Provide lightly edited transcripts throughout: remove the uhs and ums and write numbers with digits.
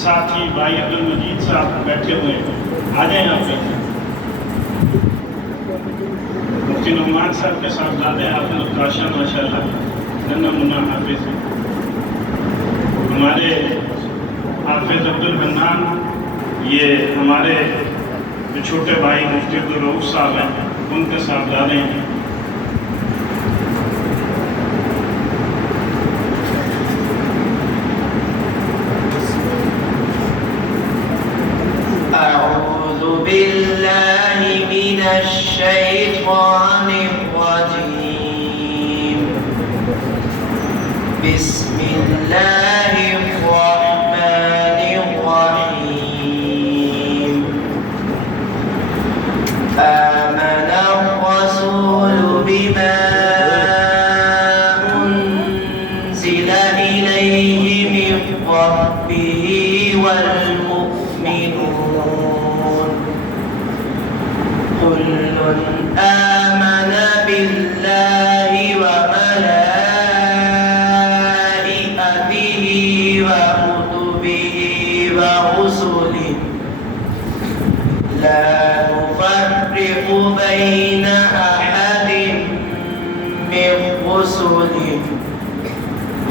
साथी भाई अब्दुल मजीद साहब बैठे हुए हैं, आ जाए आप पे। मुफ्ती नुमान साहब के साथ ज़्यादा हाफिज़ काशा माशाल्लाह नन्ना मुन्ना हाफिज़। हमारे हाफिज़ अब्दुल हन्नान, ये हमारे जो छोटे भाई मुफ्ती अब्दुल रऊफ साहब हैं, उनके साथ ज़्यादा हैं।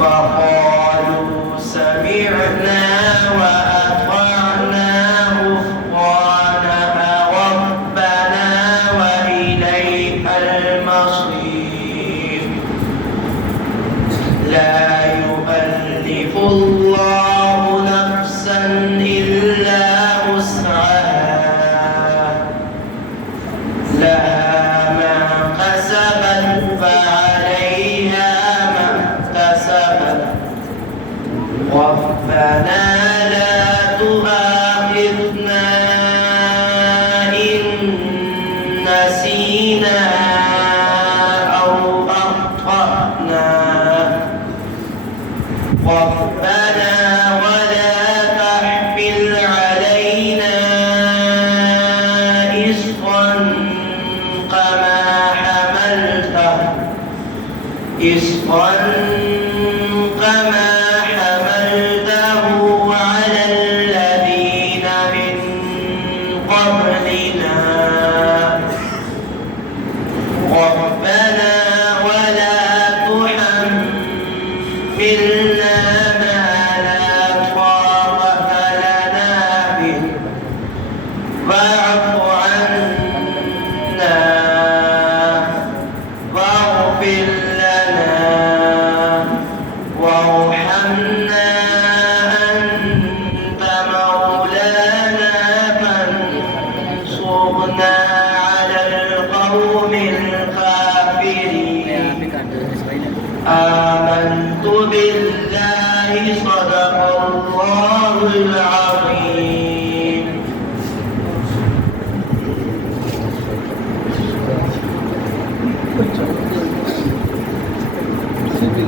وقالوا سمعنا وأطعنا غفرانك ربنا وإليك المصير. لا يكلف الله نفسا إلا وسعها لها ما كسبت فعليها ما اكتسبت ربنا لا تؤاخذنا إن نسينا أو أخطأنا ربنا ولا تحمل علينا إصرا كما حملته على الذين من قبلنا ربنا ولا تحملنا ما لا طاقة لنا به واعف عنا واغفر لنا وارحمنا أنت مولانا فانصرنا على القوم الكافرين. آمنت بالله صدق الله العظيم.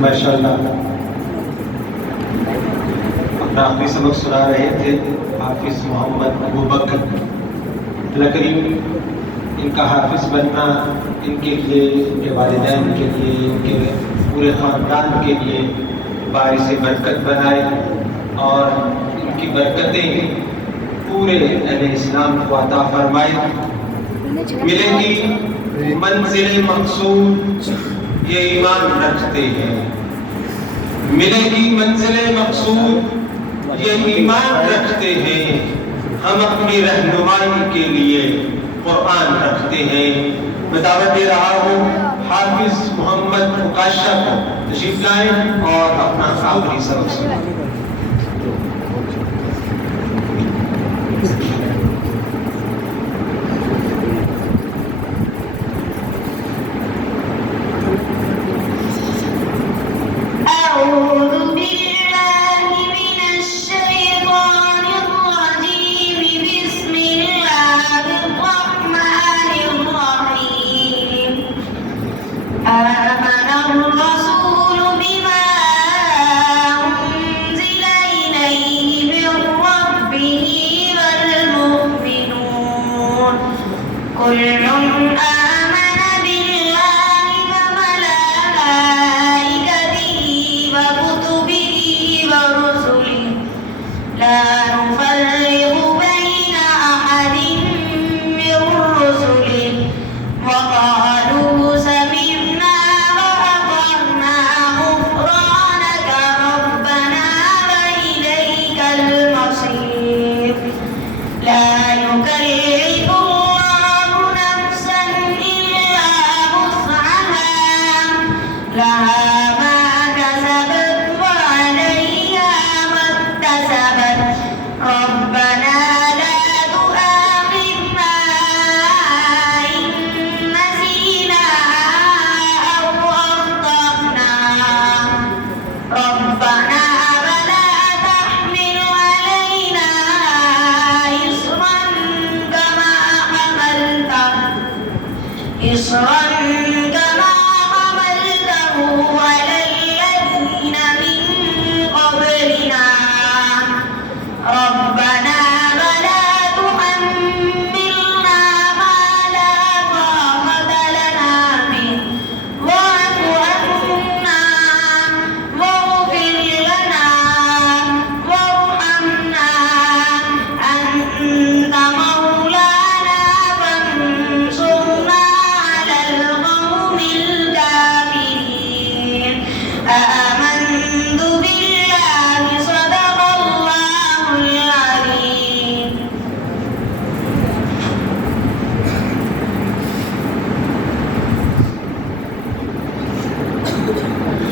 माशाअल्लाह अपना आखिरी सबक सुना रहे थे हाफिज मोहम्मद अबू बकर लकरीम। इनका हाफिज बनना इनके लिए, इनके वालिदैन के लिए, इनके पूरे ख़ानदान के लिए बारिश बरकत बनाए और इनकी बरकतें पूरे अहले इस्लाम को अता फरमाए। मिलेगी मंजिल मकसूद ये ईमान रखते हैं, मिलेगी मंजिल मकसूद ये ईमान रखते हैं। हम अपनी रहनुमाई के लिए कुरान रखते हैं। मैं दावत दे रहा हूँ हाफिज मोहम्मद उकाशा को तशरीफ लाएं और अपना आखिरी सबक सुनाएं। آمن الرسول بما أنزل نفرق بين أحد من رسله وقالوا سمعنا وأطعنا غفرانك ربنا وإليك المصير لا يكلف الله نفسا إلا وسعها لها ما كسبت وعليها ما اكتسبت ربنا لا تؤاخذنا إن نسينا أو أخطأنا ربنا ولا تحمل علينا إصرا كما حملته على الذين من قبلنا ربنا ولا تحملنا ما لا طاقة لنا به واعف عنا واغفر لنا وارحمنا أنت مولانا فانصرنا على القوم الكافرين آمنت بالله صدق الله العظيم.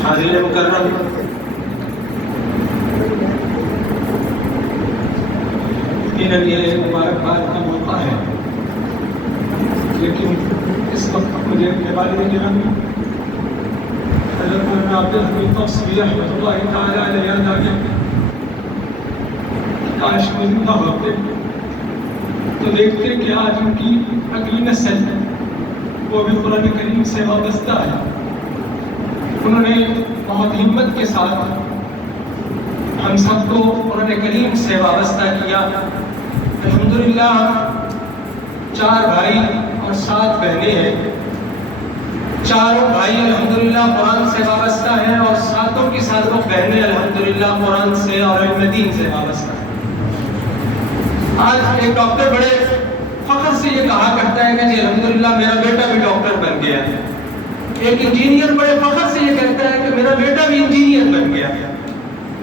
हाज़िर मुकर्रम, यकीनन ये मुबारकबाद का मौका है, लेकिन इस वक्त मुझे अपने वालिद गिरामी हज़रत मौलाना अब्दुल हमीद तौसीफ़ी रहमतुल्लाहि तआला अलैहि याद आ गया। काश वो जिंदा होते तो देखते कि आज उनकी अगली नस्ल वो भी कुरान करीम से वाबस्ता है। उन्होंने बहुत हिम्मत के साथ हम सबको कुरान करीम से वाबस्ता किया। अल्हम्दुलिल्लाह 4 भाई और 7 बहनें हैं। चारों भाई अल्हम्दुलिल्लाह कुरान से वाबस्ता हैं और सातों की सातों बहनें अल्हम्दुलिल्लाह कुरान से और इल्म दीन से वाबस्ता हैं। आज एक डॉक्टर बड़े फख्र से ये कहा करता है कि जी अल्हम्दुलिल्लाह मेरा बेटा भी डॉक्टर बन गया है। एक इंजीनियर बड़े फख्र से ये कहता है कि मेरा बेटा भी इंजीनियर बन गया।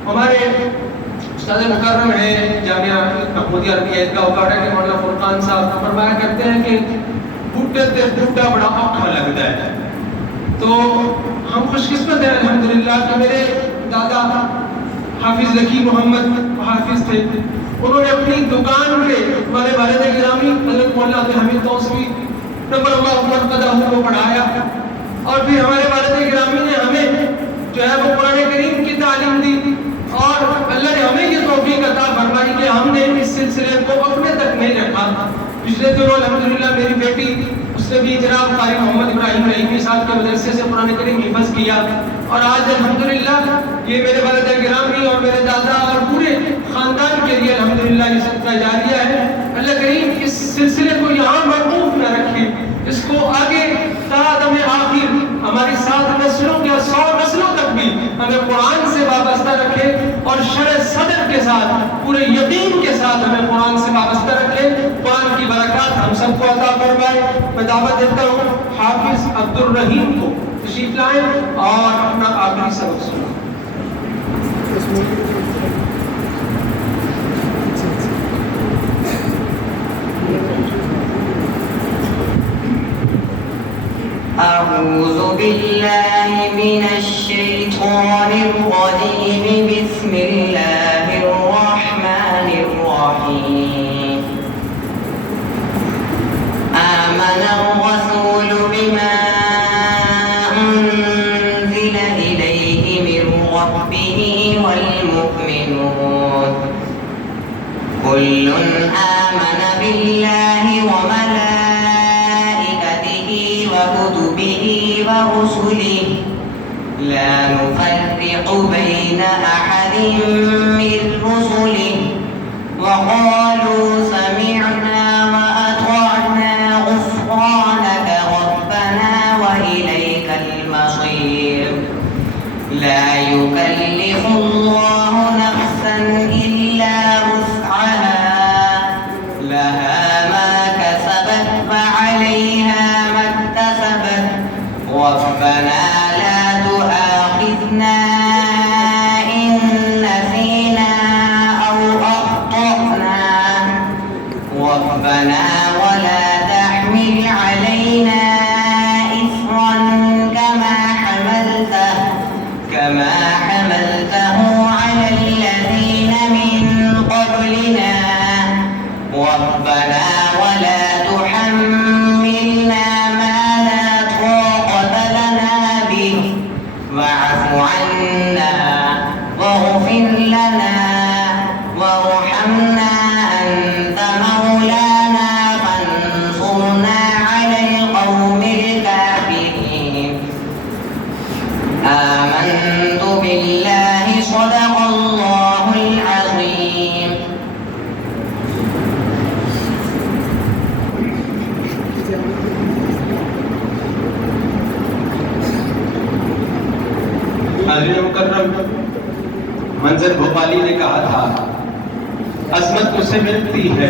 हमारे उस्ताद मुकर्रम है जामिया महमूदिया अरबिया का उकाड़ा के मौलाना फुरकान साहब फरमाया करते हैं कि बूटे ते बूटा बड़ा औखा लगता है। तो हम खुशकिस्मत हैं अल्हम्दुलिल्लाह कि मेरे दादा हाफिज लकी मोहम्मद हाफिज थे। उन्होंने अपनी दुकान पे हमारे वालिद गिरामी हज़रत मौलाना अब्दुल हमीद तौसीफ़ी नव्वरल्लाहु मरक़दहू को पढ़ाया और फिर हमारे वालिद गिरामी ने हमें जो है वो कुरान करीम की तालीम दी और अल्लाह ने हमें ये तौफीक अता फरमाई कि हमने इस सिलसिले को अपने तक नहीं रखा। पिछले दिनों अल्हम्दुलिल्लाह मेरी बेटी उसने भी जनाब कारी मोहम्मद इब्राहिम रहीमी साहब के मदरसे से कुरान करीम हिफ्ज़ किया और आज अल्हम्दुलिल्लाह ये मेरे वालिद गिरामी और मेरे दादा और पूरे खानदान के लिए अल्हम्दुलिल्लाह ये सदका जारिया है। अल्लाह करीम इस सिलसिले को यहाँ मौकूफ न रखे, इसको आगे तादम आखिर हमारी 7 नस्लों या 100 नस्लों तक भी हमें कुरान से वाबस्ता रखे और शरअ सदर के साथ पूरे यकीन के साथ हमें कुरान से वाबस्ता रखे। कुरान की बरकत हम सबको अता फरमाए। मैं दावत देता हूँ हाफिज अब्दुल रहीम को तशरीफ लाएं और अपना आखिरी सबक सुनाएं। أعوذ بالله من الشيطان الرجيم بسم الله الرحمن الرحيم آمن الرسول بما أنزل إليه من ربه والمؤمنون كل آمن بالله وملائكته وكتبه ورسله لا نفرق بين أحد من رسله وقالوا سمعنا وأطعنا غفرانك ربنا وإليك المصير لا يكلف الله نفسا إلا وسعها اللهم أنت مولانا فانصرنا على القوم الكافرين آمنت بالله صدق الله العظيم हाज़िर मुकर्रम, मंजर भोपाली ने कहा था, अज़मत उसे मिलती है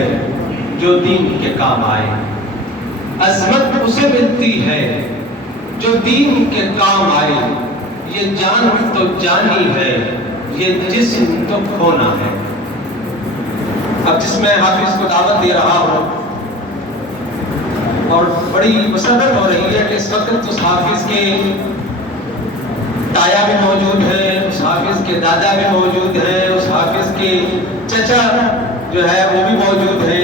जो दीन के काम आए। अज़मत उसे मिलती है जो दीन के काम आए। ये जान तो जानी है, ये जिस्म तो खोना है। अब जिसमें हाफिज को दावत दे रहा हूँ और बड़ी मसरत हो रही है कि इस वक्त उस हाफिज के ताया भी मौजूद है, उस हाफिज के दादा भी मौजूद है, उस हाफिज के चचा जो है वो भी मौजूद है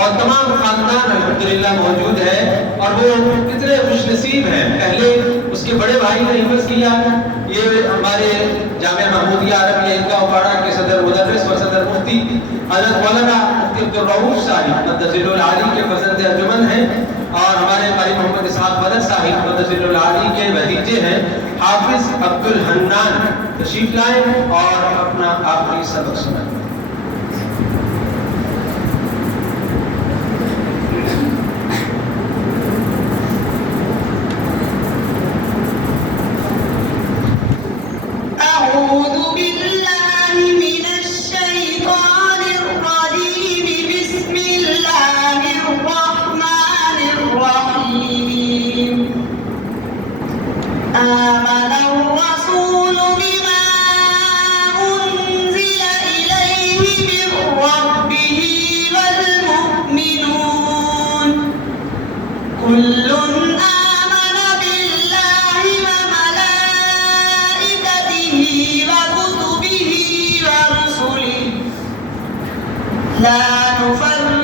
और तमाम खानदान अल्हम्दुलिल्लाह मौजूद है। और वो कितने खुशनसीब हैं। पहले उसके बड़े भाई ने हिम्मत किया, ये हमारे जामिया महमूदिया अरबिया ईदगाह उपाड़ा के सदर मुदर्रिस व सदर मुफ्ती हज़रत मौलाना मुफ्ती अब्दुल रऊफ साहिब मुद्दसिरुल आली के फज़ल अंजुमन हैं और हमारे कारी मोहम्मद इसहाक बदर साहिब मुद्दसिरुल आली के भतीजे हैं हाफिज अब्दुल हन्नान तशरीफ लाए और अपना आखिरी सबक सुनाएं। آمن الرسول بما أنزل إليه من ربه والمؤمنون كل آمن بالله وملائكته وكتبه ورسله لا نفرق